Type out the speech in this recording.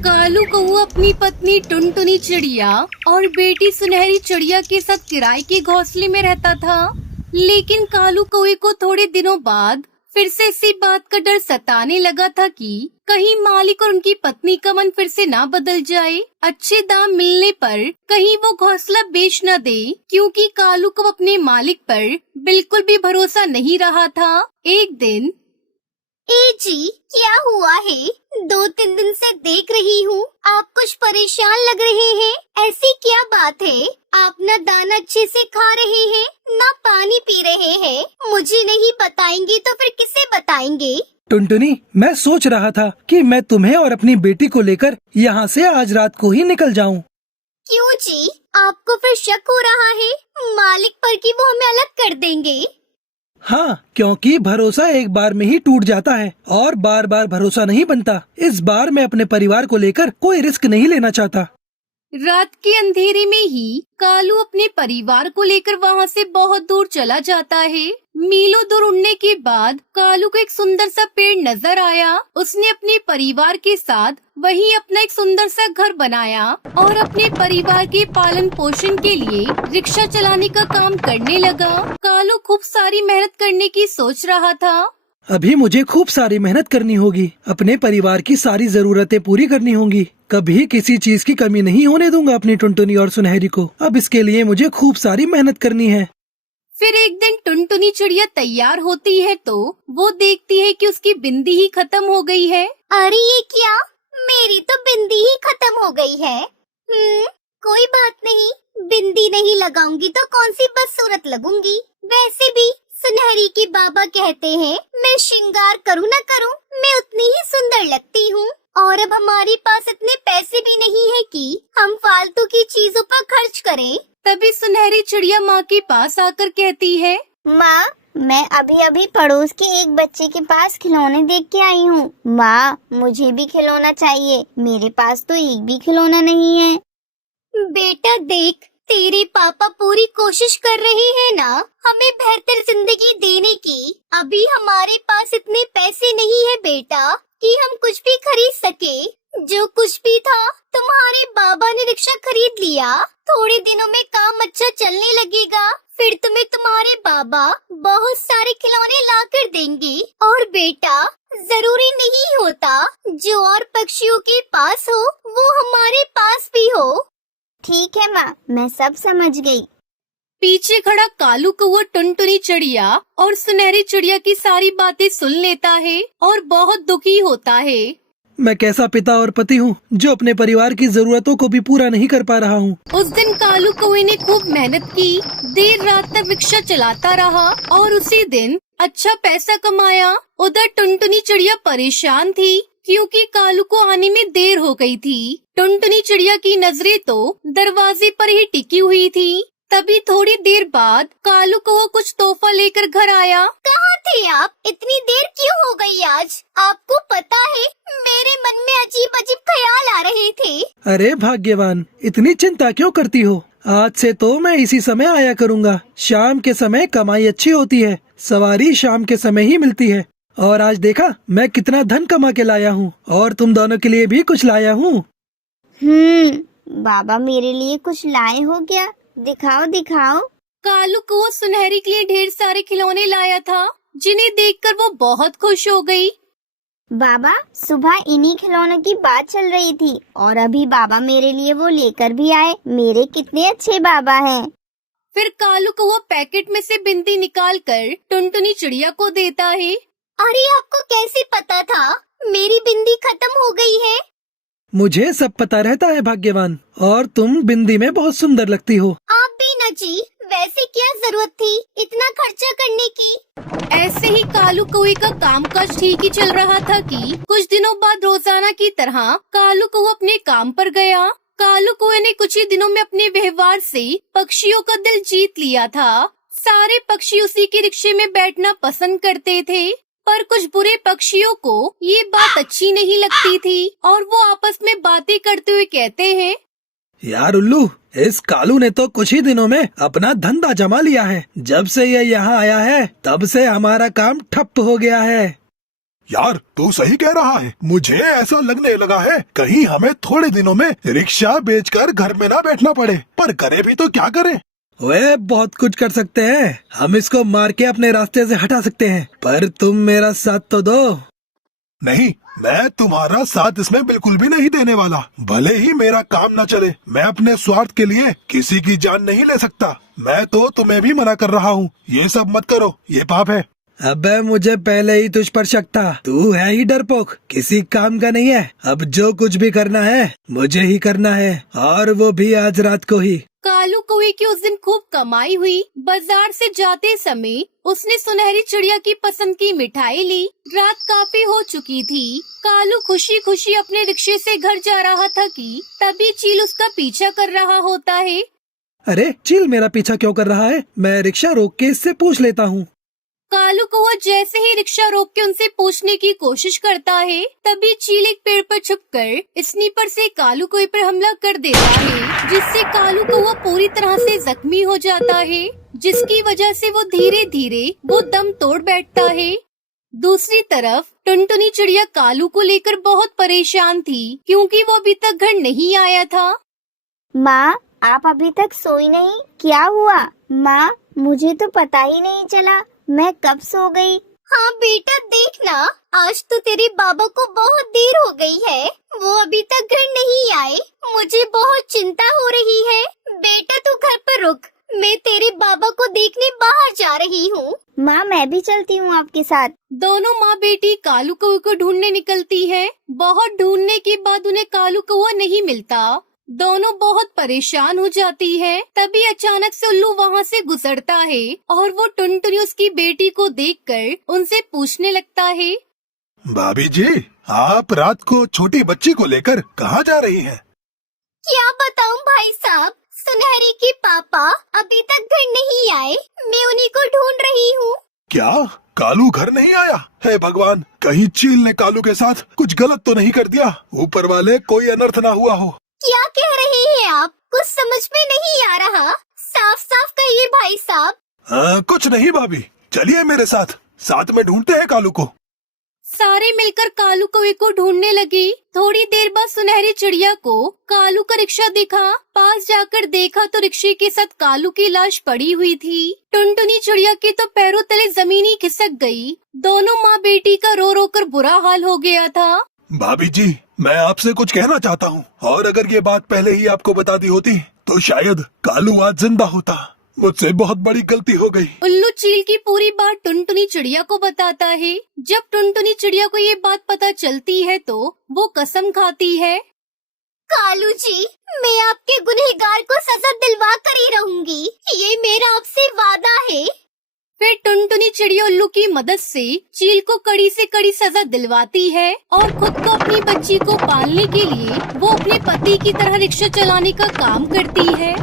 कालू कौआ अपनी पत्नी टुनटुनी चिड़िया और बेटी सुनहरी चिड़िया के साथ किराए के घोंसले में रहता था। लेकिन कालू कौए को थोड़े दिनों बाद फिर से इसी बात का डर सताने लगा था कि कहीं मालिक और उनकी पत्नी का मन फिर से ना बदल जाए। अच्छे दाम मिलने पर कहीं वो घोंसला बेच न दे, क्योंकि कालू को अपने मालिक पर बिल्कुल भी भरोसा नहीं रहा था। एक दिन, ए जी, क्या हुआ है? 2-3 दिन से देख रही हूँ आप कुछ परेशान लग रहे हैं। ऐसी क्या बात है? आप न दाना अच्छे से खा रहे हैं, न पानी पी रहे हैं। मुझे नहीं बताएंगे तो फिर किसे बताएंगे? टुनटुनी, मैं सोच रहा था कि मैं तुम्हें और अपनी बेटी को लेकर यहाँ से आज रात को ही निकल जाऊँ। क्यों जी, आपको फिर शक हो रहा है मालिक पर कि वो हमें अलग कर देंगे? हाँ, क्योंकि भरोसा एक बार में ही टूट जाता है और बार बार भरोसा नहीं बनता। इस बार मैं अपने परिवार को लेकर कोई रिस्क नहीं लेना चाहता। रात के अंधेरे में ही कालू अपने परिवार को लेकर वहाँ से बहुत दूर चला जाता है। मीलों दूर उड़ने के बाद कालू को एक सुंदर सा पेड़ नजर आया। उसने अपने परिवार के साथ वहीं अपना एक सुंदर सा घर बनाया और अपने परिवार के पालन पोषण के लिए रिक्शा चलाने का काम करने लगा। कालू खूब सारी मेहनत करने की सोच रहा था। अभी मुझे खूब सारी मेहनत करनी होगी, अपने परिवार की सारी जरूरतें पूरी करनी होंगी। कभी किसी चीज की कमी नहीं होने दूंगा अपनी टुनटुनी और सुनहरी को। अब इसके लिए मुझे खूब सारी मेहनत करनी है। फिर एक दिन टुनटुनी चिड़िया तैयार होती है तो वो देखती है कि उसकी बिंदी ही खत्म हो गई है। अरे ये क्या? मेरी तो बिंदी ही खत्म हो गई है। कोई बात नहीं, बिंदी नहीं लगाऊंगी तो कौन सी बदसूरत लगूंगी। वैसे भी सुनहरी के बाबा कहते हैं मैं श्रृंगार करूँ न करूँ, मैं उतनी ही सुंदर लगती हूँ। और अब हमारे पास इतने पैसे भी नहीं है कि हम फालतू की चीजों पर खर्च करें। तभी सुनहरी चिड़िया माँ के पास आकर कहती है, माँ, मैं अभी पड़ोस के एक बच्चे के पास खिलौने देख के आई हूँ। माँ, मुझे भी खिलौना चाहिए, मेरे पास तो एक भी खिलौना नहीं है। बेटा देख, तेरे पापा पूरी कोशिश कर रहे हैं ना हमें बेहतर जिंदगी देने की। अभी हमारे पास इतने पैसे नहीं है बेटा कि हम कुछ भी खरीद सके। जो कुछ भी था तुम्हारे बाबा ने रिक्शा खरीद लिया। थोड़े दिनों में काम अच्छा चलने लगेगा, फिर तुम्हें तुम्हारे बाबा बहुत सारे खिलौने ला कर देंगे। और बेटा, जरूरी नहीं होता जो और पक्षियों के पास हो वो हमारे पास भी हो। ठीक है माँ, मैं सब समझ गई। पीछे खड़ा कालू कौआ टुनटुनी चिड़िया और सुनहरी चिड़िया की सारी बातें सुन लेता है और बहुत दुखी होता है। मैं कैसा पिता और पति हूँ जो अपने परिवार की जरूरतों को भी पूरा नहीं कर पा रहा हूँ। उस दिन कालू कौए ने खूब मेहनत की, देर रात तक रिक्शा चलाता रहा और उसी दिन अच्छा पैसा कमाया। उधर टुनटुनी चिड़िया परेशान थी क्योंकि कालू को आने में देर हो गई थी। टुनटुनी चिड़िया की नजरें तो दरवाजे पर ही टिकी हुई थी। तभी थोड़ी देर बाद कालू कौआ कुछ तोहफा लेकर घर आया। कहाँ थे आप? इतनी देर क्यों हो गई आज? आपको पता है मेरे मन में अजीब अजीब ख्याल आ रहे थे। अरे भाग्यवान, इतनी चिंता क्यों करती हो? आज से तो मैं इसी समय आया करूँगा। शाम के समय कमाई अच्छी होती है, सवारी शाम के समय ही मिलती है। और आज देखा मैं कितना धन कमा के लाया हूँ और तुम दोनों के लिए भी कुछ लाया हूँ। बाबा मेरे लिए कुछ लाए हो क्या? दिखाओ दिखाओ। कालू कौआ सुनहरी के लिए ढेर सारे खिलौने लाया था, जिन्हें देखकर वो बहुत खुश हो गई। बाबा, सुबह इन्हीं खिलौनों की बात चल रही थी और अभी बाबा मेरे लिए वो लेकर भी आए। मेरे कितने अच्छे बाबा हैं। फिर कालू कौआ पैकेट में से बिंदी निकाल कर टुनटुनी चिड़िया को देता है। अरे आपको कैसे पता था मेरी बिंदी खत्म हो गई है? मुझे सब पता रहता है भाग्यवान, और तुम बिंदी में बहुत सुंदर लगती हो। आप भी न जी, वैसे क्या जरूरत थी इतना खर्चा करने की? ऐसे ही कालू कौए का कामकाज ठीक ही चल रहा था कि कुछ दिनों बाद रोजाना की तरह कालू कौआ अपने काम पर गया। कालू कौए ने कुछ ही दिनों में अपने व्यवहार से पक्षियों का दिल जीत लिया था। सारे पक्षी उसी के रिक्शे में बैठना पसंद करते थे, पर कुछ बुरे पक्षियों को ये बात अच्छी नहीं लगती थी और वो आपस में बातें करते हुए कहते हैं, यार उल्लू, इस कालू ने तो कुछ ही दिनों में अपना धंधा जमा लिया है। जब से ये यहाँ आया है तब से हमारा काम ठप हो गया है। यार तू सही कह रहा है। मुझे ऐसा लगने लगा है कहीं हमें थोड़े दिनों में रिक्शा बेचकर घर में ना बैठना पड़े। पर करे भी तो क्या करें? वे बहुत कुछ कर सकते हैं। हम इसको मार के अपने रास्ते से हटा सकते हैं, पर तुम मेरा साथ तो दो। नहीं, मैं तुम्हारा साथ इसमें बिल्कुल भी नहीं देने वाला। भले ही मेरा काम न चले, मैं अपने स्वार्थ के लिए किसी की जान नहीं ले सकता। मैं तो तुम्हें भी मना कर रहा हूँ, ये सब मत करो, ये पाप है। अबे मुझे पहले ही तुझ पर शक था। तू है ही डरपोक, किसी काम का नहीं है। अब जो कुछ भी करना है मुझे ही करना है, और वो भी आज रात को ही। कालू कौवे की उस दिन खूब कमाई हुई। बाजार से जाते समय उसने सुनहरी चिड़िया की पसंद की मिठाई ली। रात काफी हो चुकी थी। कालू खुशी खुशी अपने रिक्शे से घर जा रहा था कि तभी चील उसका पीछा कर रहा होता है। अरे चील मेरा पीछा क्यों कर रहा है? मैं रिक्शा रोक के इससे पूछ लेता हूँ। कालू कौवा जैसे ही रिक्शा रोक के उनसे पूछने की कोशिश करता है, तभी चील एक पेड़ पर छुपकर स्नीपर से कालू कौवे पर हमला कर देता है, जिससे कालू कौवा पूरी तरह से जख्मी हो जाता है, जिसकी वजह से वो धीरे धीरे वो दम तोड़ बैठता है। दूसरी तरफ टुनटुनी चिड़िया कालू को लेकर बहुत परेशान थी, क्योंकि वो अभी तक घर नहीं आया था। माँ, आप अभी तक सोई नहीं? क्या हुआ? माँ, मुझे तो पता ही नहीं चला मैं कब सो गई। हाँ बेटा, देखना आज तो तेरे बाबा को बहुत देर हो गई है, वो अभी तक घर नहीं आए। मुझे बहुत चिंता हो रही है। बेटा तू घर पर रुक, मैं तेरे बाबा को देखने बाहर जा रही हूँ। माँ, मैं भी चलती हूँ आपके साथ। दोनों माँ बेटी कालू कौवे को ढूंढने निकलती है। बहुत ढूंढने के बाद उन्हें कालू कौवा नहीं मिलता। दोनों बहुत परेशान हो जाती है। तभी अचानक से उल्लू वहाँ से गुजरता है और वो टुनटुनी उसकी बेटी को देखकर उनसे पूछने लगता है, भाभी जी, आप रात को छोटी बच्ची को लेकर कहाँ जा रही हैं? क्या बताऊं भाई साहब, सुनहरी के पापा अभी तक घर नहीं आए। मैं उन्हीं को ढूंढ रही हूँ। क्या कालू घर नहीं आया? हे भगवान, कहीं चील ने कालू के साथ कुछ गलत तो नहीं कर दिया? ऊपर वाले कोई अनर्थ ना हुआ हो। क्या कह रहे हैं आप? कुछ समझ में नहीं आ रहा। साफ साफ कहिए भाई साहब। कुछ नहीं भाभी, चलिए मेरे साथ, साथ में ढूंढते हैं कालू को। सारे मिलकर कालू कौवे को ढूंढने लगी। थोड़ी देर बाद सुनहरी चिड़िया को कालू का रिक्शा दिखा। पास जाकर देखा तो रिक्शे के साथ कालू की लाश पड़ी हुई थी। टुनटुनी चिड़िया के तो पैरों तले जमीन ही खिसक गई। दोनों माँ बेटी का रो रो कर बुरा हाल हो गया था। भाभी जी, मैं आपसे कुछ कहना चाहता हूँ, और अगर ये बात पहले ही आपको बता दी होती तो शायद कालू आज जिंदा होता। मुझसे बहुत बड़ी गलती हो गई। उल्लू चील की पूरी बात टुनटुनी चिड़िया को बताता है। जब टुनटुनी चिड़िया को ये बात पता चलती है तो वो कसम खाती है, कालू जी, मैं आपके गुनहगार को सजा दिलवा कर ही रहूंगी। ये मेरा आपसे वादा है। फिर टुनटुनी चिड़िया उल्लू की मदद से चील को कड़ी से कड़ी सजा दिलवाती है और खुद को अपनी बच्ची को पालने के लिए वो अपने पति की तरह रिक्शा चलाने का काम करती है।